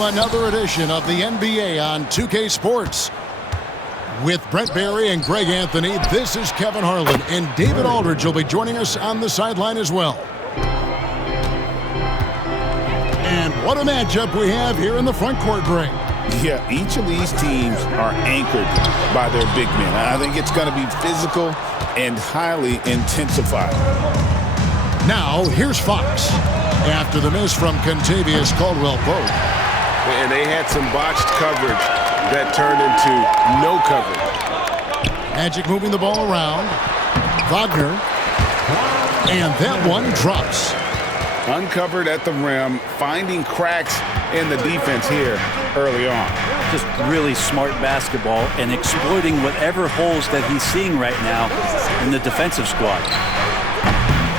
to another edition of the NBA on 2K Sports. With Brent Barry and Greg Anthony, this is Kevin Harlan, and David Aldridge will be joining us on the sideline as well. And what a matchup we have here in the front court, Greg. Yeah, each of these teams are anchored by their big men. I think it's going to be physical and highly intensified. Now, here's Fox. After the miss from Kentavious Caldwell-Pope. And they had some botched coverage that turned into no coverage. Magic moving the ball around. Wagner. And that one drops. Uncovered at the rim, finding cracks in the defense here early on. Just really smart basketball and exploiting whatever holes that he's seeing right now in the defensive squad.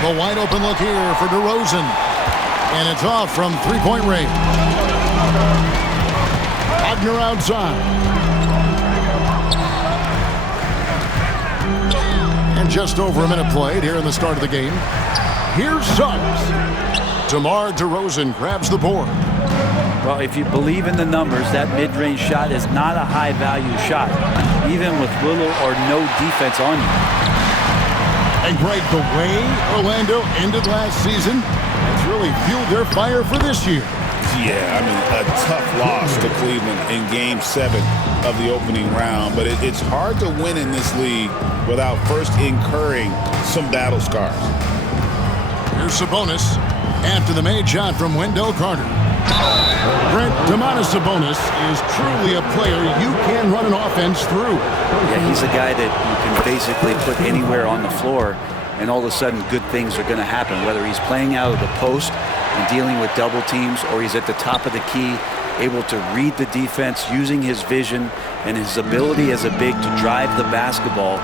The wide open look here for DeRozan. And it's off from three-point range. Wagner outside. And just over a minute played here in the start of the game. Here's Suggs. DeMar DeRozan grabs the board. Well, if you believe in the numbers, that mid-range shot is not a high-value shot, even with little or no defense on you. And Greg, the way Orlando ended last season has really fueled their fire for this year. Yeah, I mean, a tough loss to Cleveland in Game 7 of the opening round. But it's hard to win in this league without first incurring some battle scars. Here's Sabonis after the made shot from Wendell Carter. Brent, Domantas Sabonis is truly a player you can run an offense through. Yeah, he's a guy that you can basically put anywhere on the floor, and all of a sudden good things are going to happen, whether he's playing out of the post and dealing with double teams, or he's at the top of the key, able to read the defense, using his vision and his ability as a big to drive the basketball.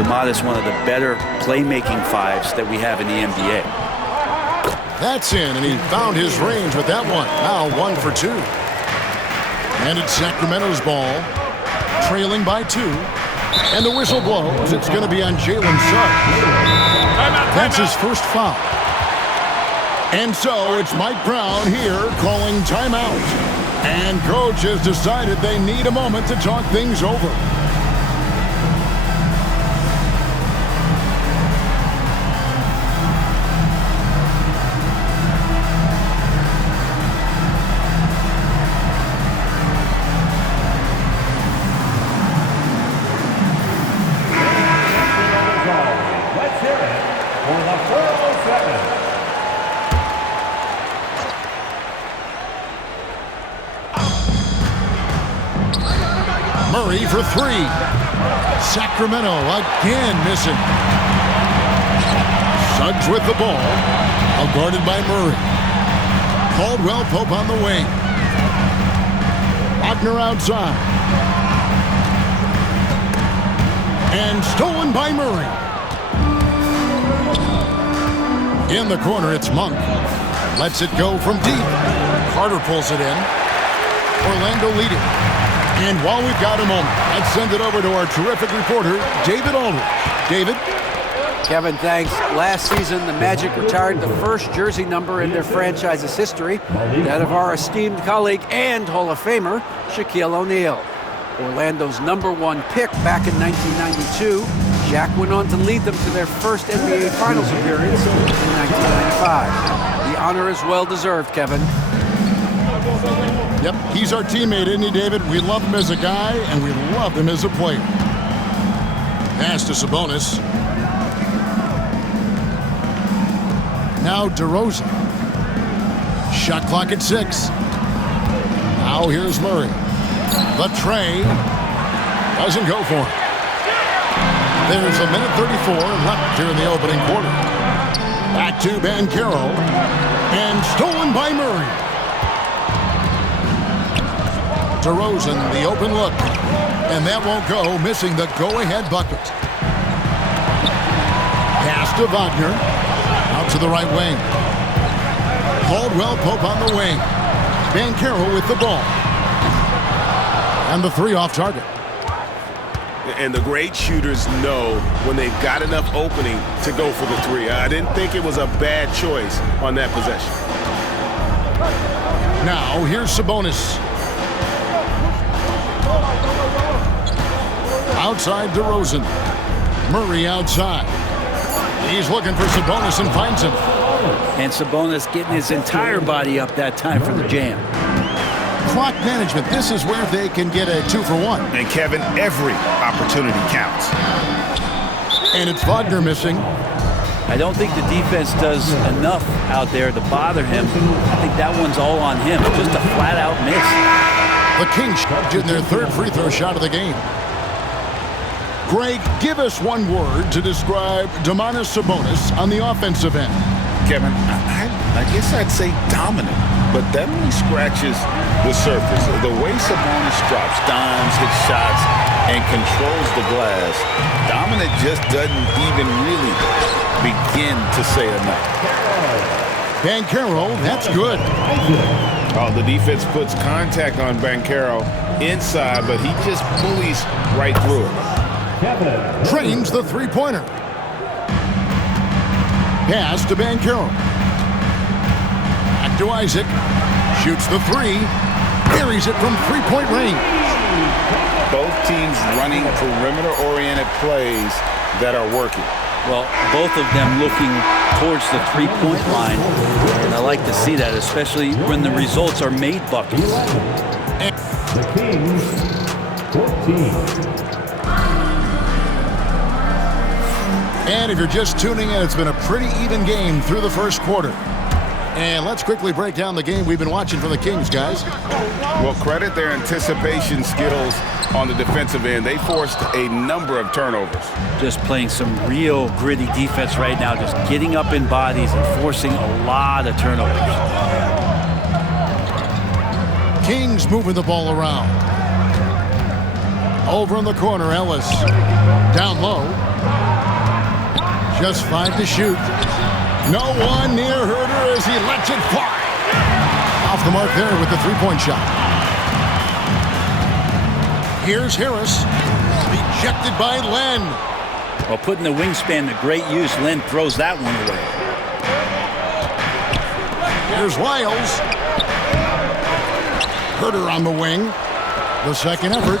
Domantas, one of the better playmaking fives that we have in the NBA. That's in, and he found his range with that one. Now 1 for 2. And it's Sacramento's ball, trailing by 2. And the whistle blows. It's going to be on Jalen Suggs. That's his first foul. And so it's Mike Brown here calling timeout. And coach has decided they need a moment to talk things over. Murray for 3. Sacramento again missing. Suggs with the ball. Guarded by Murray. Caldwell-Pope on the wing. Wagner outside. And stolen by Murray. In the corner, it's Monk. Lets it go from deep. Carter pulls it in. Orlando leading. And while we've got a moment, let's send it over to our terrific reporter, David Aldridge. David? Kevin, thanks. Last season, the Magic retired the first jersey number in their franchise's history, that of our esteemed colleague and Hall of Famer, Shaquille O'Neal. Orlando's #1 pick back in 1992, Shaq went on to lead them to their first NBA Finals appearance in 1995. The honor is well-deserved, Kevin. Yep, he's our teammate, isn't he, David? We love him as a guy, and we love him as a player. Pass to Sabonis. Now DeRozan. Shot clock at 6. Now here's Murray. The tray doesn't go for it. There's a minute 34 left here in the opening quarter. Back to Banchero. And stolen by Murray. DeRozan, the open look. And that won't go, missing the go-ahead bucket. Pass to Wagner. Out to the right wing. Caldwell-Pope on the wing. Banchero with the ball. And the 3 off target. And the great shooters know when they've got enough opening to go for the 3. I didn't think it was a bad choice on that possession. Now, here's Sabonis. Outside DeRozan. Murray outside. He's looking for Sabonis and finds him. And Sabonis getting his entire body up that time for the jam. Clock management. This is where they can get a 2-for-1. And Kevin, every opportunity counts. And it's Wagner missing. I don't think the defense does enough out there to bother him. I think that one's all on him. Just a flat-out miss. The Kings getting their third free throw shot of the game. Greg, give us one word to describe Domantas Sabonis on the offensive end. Kevin, I guess I'd say dominant, but that only scratches the surface. The way Sabonis drops dimes, hits shots, and controls the glass, dominant just doesn't even really begin to say enough. Banchero, that's good. Oh, the defense puts contact on Banchero inside, but he just bullies right through it. Trains the three-pointer. Pass to Banchero. Back to Isaac. Shoots the three. Carries it from three-point range. Both teams running perimeter-oriented plays that are working. Well, both of them looking towards the three-point line, and I like to see that, especially when the results are made buckets. The Kings, 14. And if you're just tuning in, it's been a pretty even game through the first quarter. And let's quickly break down the game we've been watching from the Kings, guys. Well, credit their anticipation skills on the defensive end. They forced a number of turnovers. Just playing some real gritty defense right now, just getting up in bodies and forcing a lot of turnovers. Kings moving the ball around. Over in the corner, Ellis. Down low. Just 5 to shoot. No one near Herder as he lets it fly. Off the mark there with the three-point shot. Here's Harris. Rejected by Len. Well, putting the wingspan to great use, Len throws that one away. Here's Lyles. Herder on the wing. The second effort.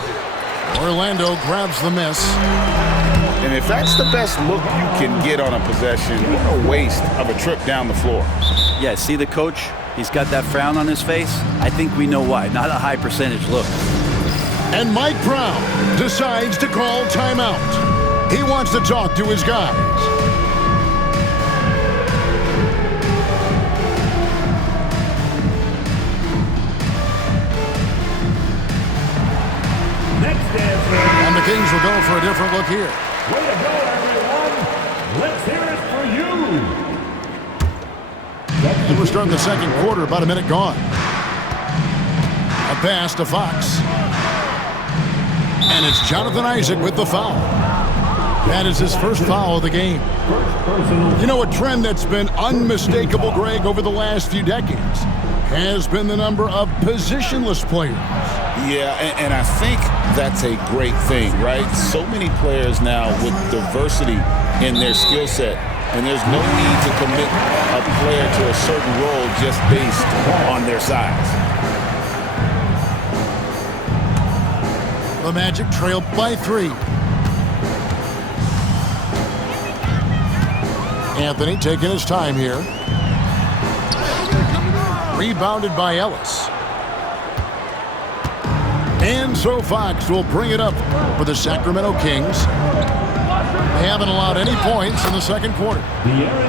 Orlando grabs the miss. And if that's the best look you can get on a possession, what a waste of a trip down the floor. Yeah, see the coach? He's got that frown on his face. I think we know why. Not a high percentage look. And Mike Brown decides to call timeout. He wants to talk to his guys. And the Kings will go for a different look here. Way to go, everyone. Let's hear it for you. And we're starting the second quarter, about a minute gone. A pass to Fox. And it's Jonathan Isaac with the foul. That is his first foul of the game. You know, a trend that's been unmistakable, Greg, over the last few decades has been the number of positionless players. Yeah, and I think that's a great thing, right? So many players now with diversity in their skill set, and there's no need to commit a player to a certain role just based on their size. The Magic trail by 3. Anthony taking his time here. Rebounded by Ellis. And so Fox will bring it up for the Sacramento Kings. They haven't allowed any points in the second quarter.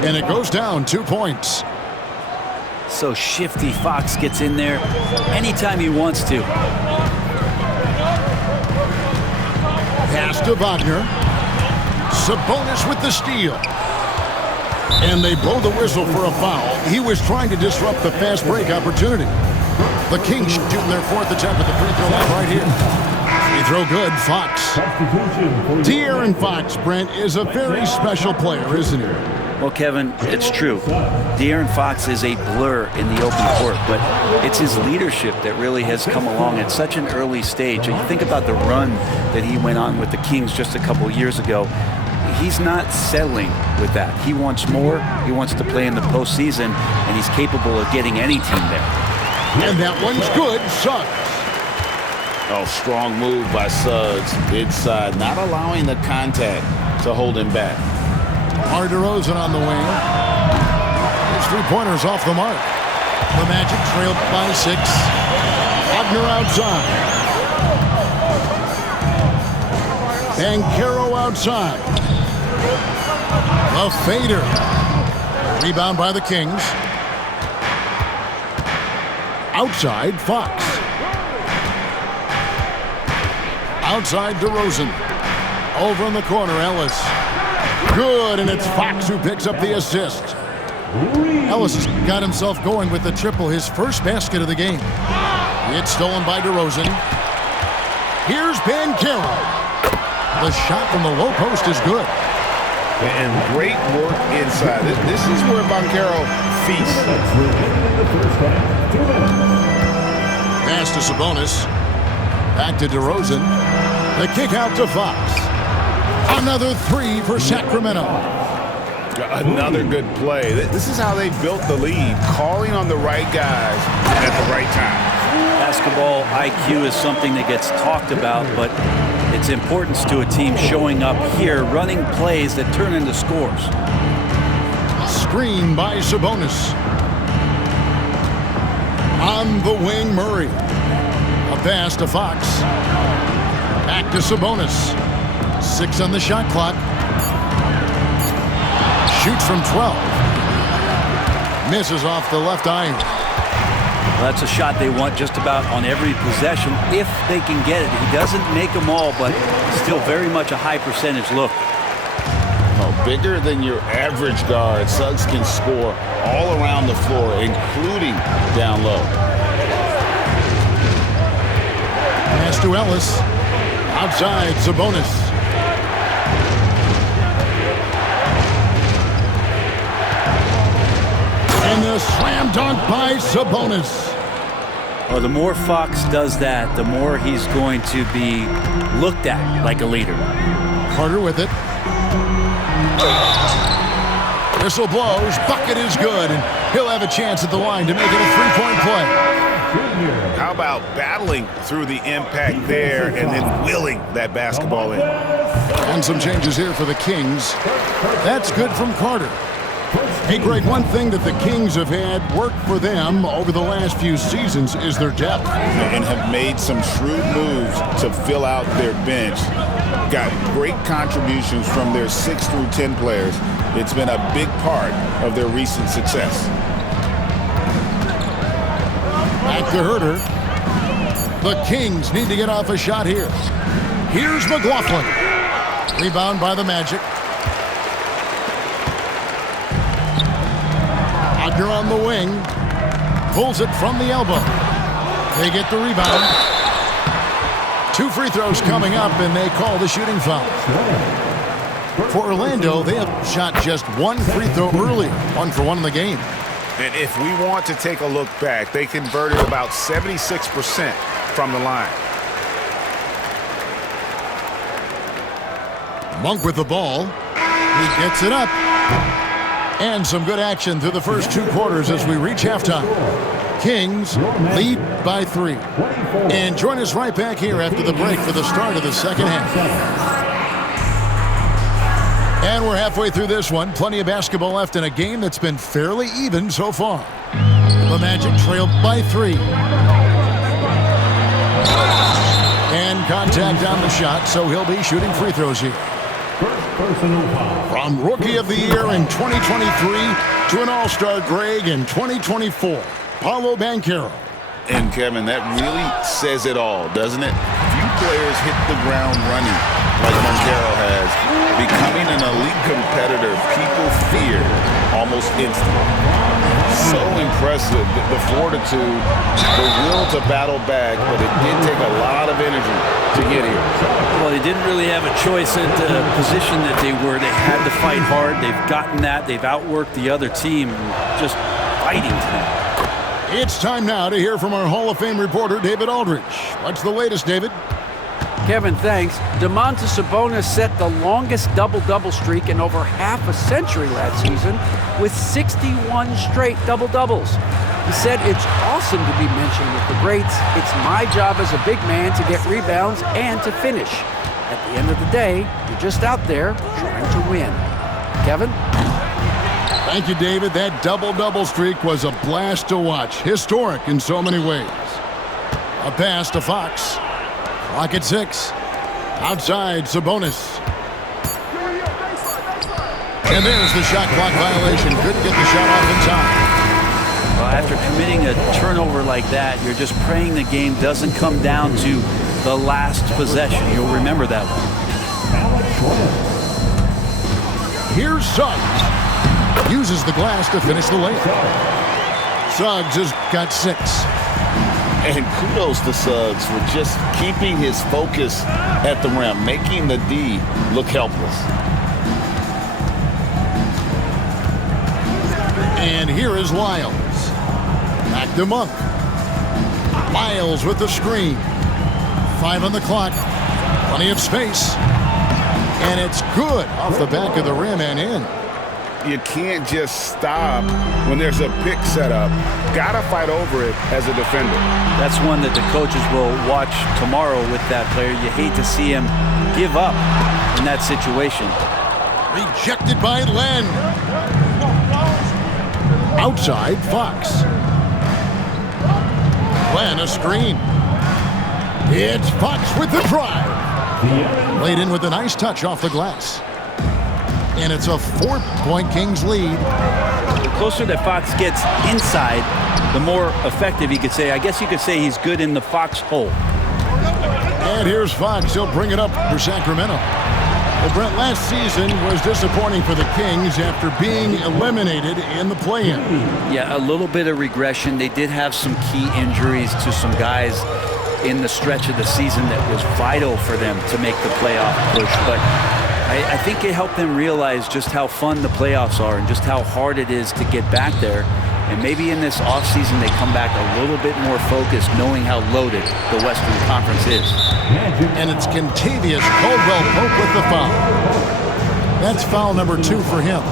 And it goes down 2 points. So shifty. Fox gets in there anytime he wants to. Pass to Wagner. Sabonis with the steal. And they blow the whistle for a foul. He was trying to disrupt the fast break opportunity. The Kings shooting their fourth attempt at the free throw line right here. Free throw good, Fox. De'Aaron Fox, Brent, is a very special player, isn't he? Well, Kevin, it's true. De'Aaron Fox is a blur in the open court, but it's his leadership that really has come along at such an early stage. And you think about the run that he went on with the Kings just a couple years ago. He's not settling with that. He wants more. He wants to play in the postseason, and he's capable of getting any team there. And that one's good. Suggs. Oh, strong move by Suggs inside, not allowing the contact to hold him back. DeMar DeRozan on the wing. His three-pointers off the mark. The Magic trailed by 6. Wagner outside. Banchero outside. The fader. Rebound by the Kings. Outside, Fox. Outside, DeRozan. Over in the corner, Ellis. Good, and it's Fox who picks up the assist. Ellis has got himself going with the triple, his first basket of the game. It's stolen by DeRozan. Here's Banchero. The shot from the low post is good. And great work inside. This is where Banchero feasts. Pass to Sabonis. Back to DeRozan. The kick out to Fox. Another 3 for Sacramento. Another good play. This is how they built the lead, calling on the right guys at the right time. Basketball IQ is something that gets talked about, but its importance to a team showing up here, running plays that turn into scores. Screen by Sabonis. On the wing, Murray. A pass to Fox. Back to Sabonis. 6 on the shot clock. Shoots from 12. Misses off the left iron. Well, that's a shot they want just about on every possession if they can get it. He doesn't make them all, but still very much a high percentage look. Oh, bigger than your average guard, Suggs can score all around the floor, including down low. Pass to Ellis. Outside, Sabonis. And the slam dunk by Sabonis. Well, the more Fox does that, the more he's going to be looked at like a leader. Carter with it. Whistle blows. Bucket is good, and he'll have a chance at the line to make it a three-point play. How about battling through the impact there and then willing that basketball in? And some changes here for the Kings. That's good from Carter. Hey, Greg, one thing that the Kings have had work for them over the last few seasons is their depth. And have made some shrewd moves to fill out their bench. Got great contributions from their 6 through 10 players. It's been a big part of their recent success. Back to Herter. The Kings need to get off a shot here. Here's McLaughlin. Rebound by the Magic. Wagner on the wing. Pulls it from the elbow. They get the rebound. 2 free throws coming up, and they call the shooting foul. For Orlando, they have shot just 1 free throw earlier. 1 for 1 in the game. And if we want to take a look back, they converted about 76% from the line. Monk with the ball. He gets it up. And some good action through the first 2 quarters as we reach halftime. Kings lead by 3. And join us right back here after the break for the start of the second half. And we're halfway through this one. Plenty of basketball left in a game that's been fairly even so far. The Magic trailed by 3. And contact on the shot, so he'll be shooting free throws here. From Rookie of the Year in 2023 to an All-Star Greg in 2024, Paolo Banchero. And Kevin, that really says it all, doesn't it? Few players hit the ground running like Banchero has, becoming an elite competitor people fear almost instantly. So impressive, the fortitude, the will to battle back, but it did take a lot of energy to get here. Well, they didn't really have a choice at the position that they were. They had to fight hard. They've gotten that. They've outworked the other team, just fighting tonight. It's time now to hear from our Hall of Fame reporter, David Aldridge. What's the latest, David? Kevin, thanks. Domantas Sabonis set the longest double-double streak in over half a century last season with 61 straight double-doubles. He said, "It's awesome to be mentioned with the greats. It's my job as a big man to get rebounds and to finish. At the end of the day, you're just out there trying to win." Kevin? Thank you, David. That double-double streak was a blast to watch. Historic in so many ways. A pass to Fox. Clock at 6. Outside, Sabonis. And there's the shot clock violation. Couldn't get the shot off in time. Well, after committing a turnover like that, you're just praying the game doesn't come down to the last possession. You'll remember that one. Here's Suggs. Uses the glass to finish the layup. Suggs has got 6. And kudos to Suggs for just keeping his focus at the rim, making the D look helpless. And here is Lyles. Back to Monk. Lyles with the screen. 5 on the clock. Plenty of space. And it's good off the back of the rim and in. You can't just stop when there's a pick set up. Gotta fight over it as a defender. That's one that the coaches will watch tomorrow with that player. You hate to see him give up in that situation. Rejected by Len. Outside, Fox. Len, a screen. It's Fox with the drive. Laid in with a nice touch off the glass. And it's a 4-point Kings lead. The closer that Fox gets inside, the more effective he could say. I guess you could say he's good in the Fox hole. And here's Fox. He'll bring it up for Sacramento. Well, Brent, last season was disappointing for the Kings after being eliminated in the play-in. Yeah, a little bit of regression. They did have some key injuries to some guys in the stretch of the season that was vital for them to make the playoff push. But I think it helped them realize just how fun the playoffs are and just how hard it is to get back there. And maybe in this offseason they come back a little bit more focused, knowing how loaded the Western Conference is. And it's Kentavious Caldwell-Pope with the foul. That's foul number 2 for him.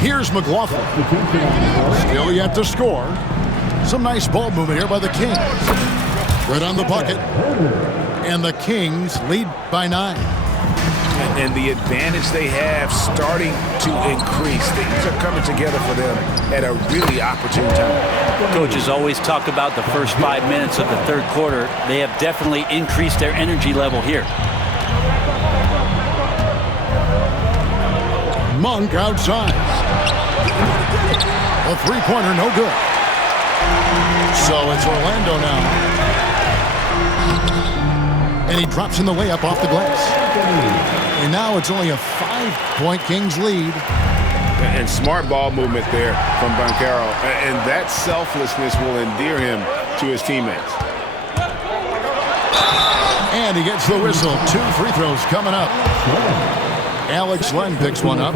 Here's McLaughlin. Still yet to score. Some nice ball movement here by the Kings. Good on the bucket. And the Kings lead by 9. And the advantage they have starting to increase. Things are coming together for them at a really opportune time. Coaches always talk about the first 5 minutes of the third quarter. They have definitely increased their energy level here. Monk outside. A three-pointer, no good. So it's Orlando now. And he drops in the layup off the glass. And now it's only a 5-point Kings lead. And smart ball movement there from Banchero. And that selflessness will endear him to his teammates. And he gets the whistle. 2 free throws coming up. Alex Len picks one up.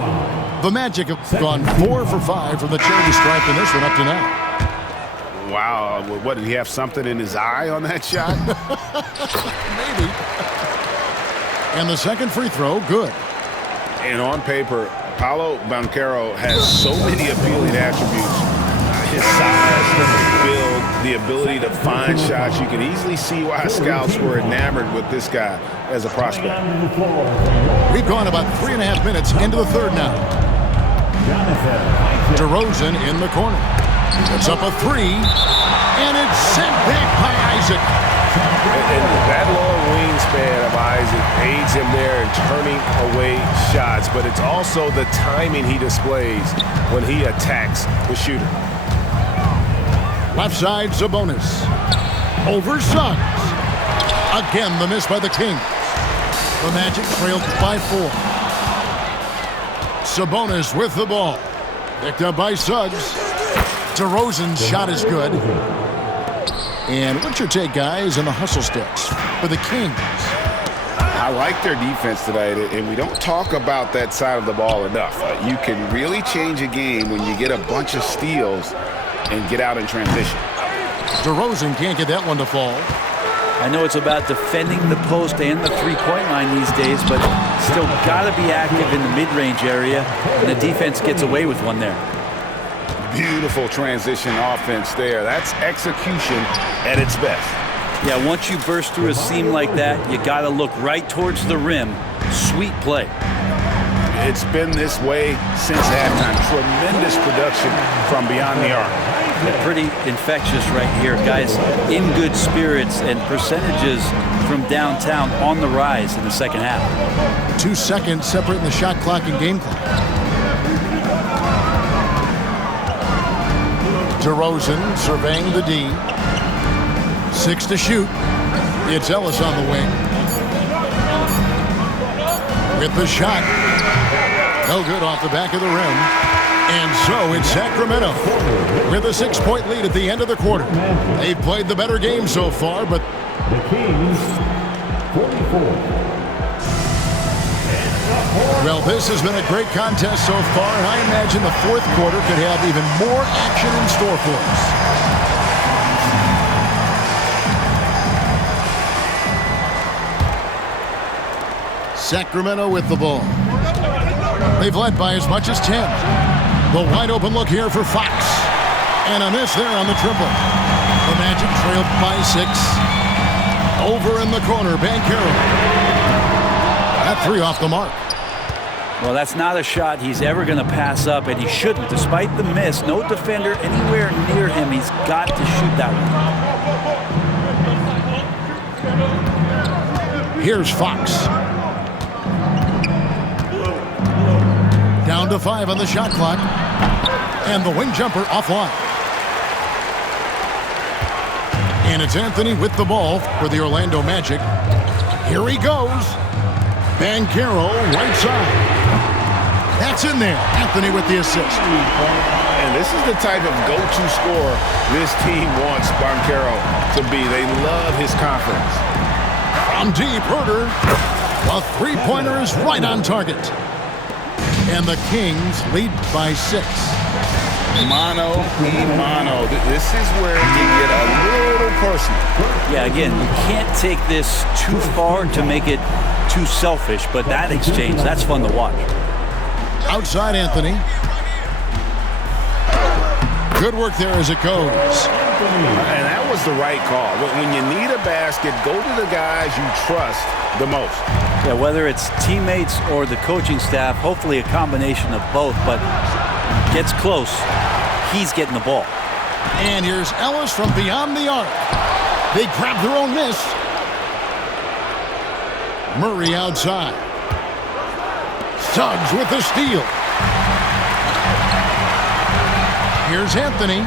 The Magic have gone 4 for 5 from the charity stripe in this one up to now. Wow, what, did he have something in his eye on that shot? Maybe. And the second free throw, good. And on paper, Paolo Banchero has so many appealing attributes. His size, his build, the ability to find shots. You can easily see why scouts were enamored with this guy as a prospect. We've gone about 3.5 minutes into the third now. DeRozan in the corner. Puts up a 3, and it's sent back by Isaac. And that long wingspan of Isaac aids him there in turning away shots, but it's also the timing he displays when he attacks the shooter. Left side, Sabonis. Over Suggs. Again, the miss by the Kings. The Magic trailed by 4. Sabonis with the ball. Picked up by Suggs. DeRozan's shot is good. And what's your take, guys, on the hustle sticks for the Kings? I like their defense tonight, and we don't talk about that side of the ball enough. You can really change a game when you get a bunch of steals and get out in transition. DeRozan can't get that one to fall. I know it's about defending the post and the three-point line these days, but still got to be active in the mid-range area, and the defense gets away with one there. Beautiful transition offense there. That's execution at its best. Yeah, once you burst through a seam like that, you got to look right towards the rim. Sweet play. It's been this way since halftime. Tremendous production from beyond the arc. They're pretty infectious right here. Guys in good spirits, and percentages from downtown on the rise in the second half. 2 seconds separating the shot clock and game clock. DeRozan surveying the D. 6 to shoot. It's Ellis on the wing. With the shot. No good off the back of the rim. And so it's Sacramento with a 6-point lead at the end of the quarter. They've played the better game so far, but The Kings, 44. well, this has been a great contest so far, and I imagine the fourth quarter could have even more action in store for us. Sacramento with the ball. They've led by as much as 10. The wide open look here for Fox. And a miss there on the triple. The Magic trailed by 6. Over in the corner, Banchero. That 3 off the mark. Well, that's not a shot he's ever going to pass up, and he shouldn't. Despite the miss, no defender anywhere near him. He's got to shoot that one. Here's Fox. Down to 5 on the shot clock. And the wing jumper offline. And it's Anthony with the ball for the Orlando Magic. Here he goes. Banchero, right side. That's in there. Anthony with the assist. And this is the type of go-to scorer this team wants Banchero to be. They love his confidence. From deep, Herter. A three-pointer is right on target. And the Kings lead by 6. Mano y mano. This is where you get a little personal. Yeah, again, you can't take this too far to make it too selfish, but that exchange, that's fun to watch. Outside Anthony. Good work there as it goes. And that was the right call. When you need a basket, go to the guys you trust the most. Yeah, whether it's teammates or the coaching staff, hopefully a combination of both, but gets close, he's getting the ball. And here's Ellis from beyond the arc. They grab their own miss. Murray outside. Suggs with the steal. Here's Anthony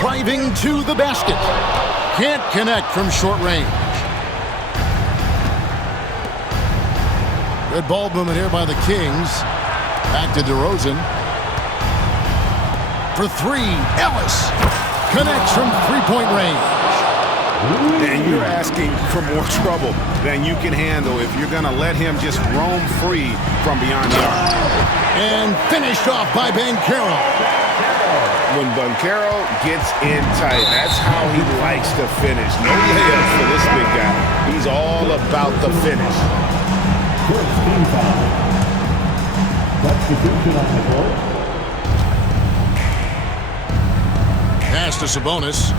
driving to the basket. Can't connect from short range. Good ball movement here by the Kings. Back to DeRozan. For 3, Ellis connects from three-point range. And you're asking for more trouble than you can handle if you're going to let him just roam free from beyond the arc. And finished off by Banchero. When Banchero gets in tight, that's how he likes to finish. No layup for this big guy. He's all about the finish. First team foul. Substitution on the court. Pass to Sabonis.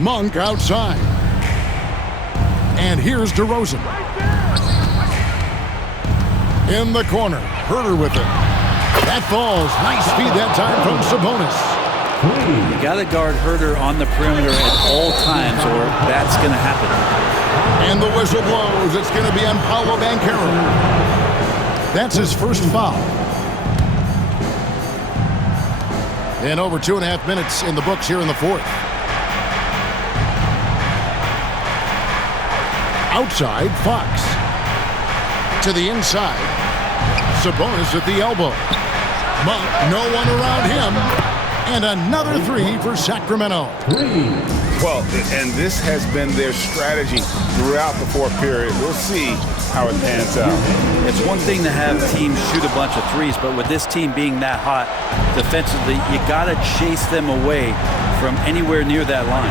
Monk outside. And here's DeRozan. In the corner. Herter with it. That falls. Nice feed that time from Sabonis. You got to guard Herter on the perimeter at all times, or that's going to happen. And the whistle blows. It's going to be on Paolo Banchero. That's his first foul. And over 2.5 minutes in the books here in the fourth. Outside, Fox. To the inside. Sabonis at the elbow. Monk, no one around him. And another 3 for Sacramento. Well, and this has been their strategy throughout the fourth period. We'll see how it pans out. It's one thing to have teams shoot a bunch of threes, but with this team being that hot defensively, you got to chase them away from anywhere near that line.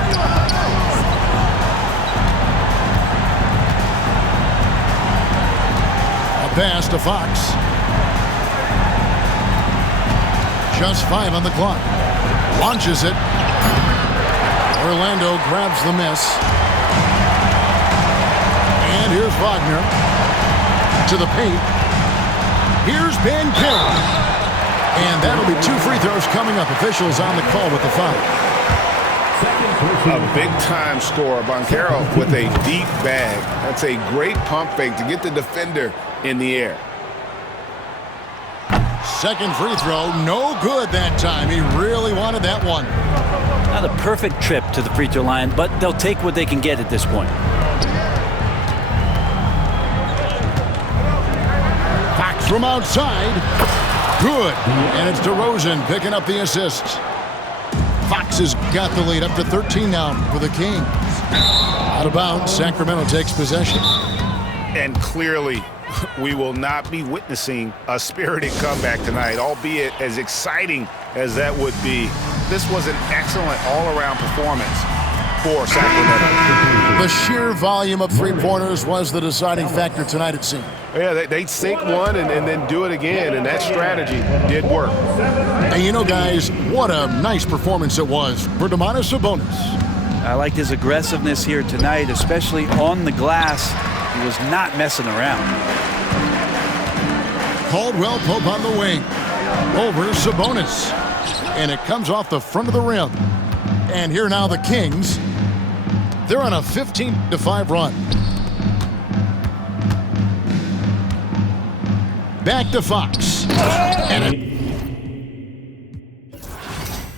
A pass to Fox. Just 5 on the clock. Launches it. Orlando grabs the miss. And here's Wagner to the paint. Here's Banchero. And that'll be 2 free throws coming up. Officials on the call with the foul. A big-time scorer, Banchero, with a deep bag. That's a great pump fake to get the defender in the air. Second free throw, no good that time. He really wanted that one. Not a perfect trip to the free throw line, but they'll take what they can get at this point. Fox from outside. Good. And it's DeRozan picking up the assist. Fox has got the lead up to 13 now for the Kings. Out of bounds, Sacramento takes possession. And clearly, we will not be witnessing a spirited comeback tonight, albeit as exciting as that would be. This was an excellent all-around performance for Sacramento. The sheer volume of three-pointers was the deciding factor tonight, it seemed. Yeah, they sink one and then do it again, and that strategy did work. And you know, guys, what a nice performance it was for Domantas Sabonis. I liked his aggressiveness here tonight, especially on the glass. He was not messing around. Caldwell Pope on the wing. Over Sabonis. And it comes off the front of the rim. And here now the Kings. They're on a 15-5 run. Back to Fox. And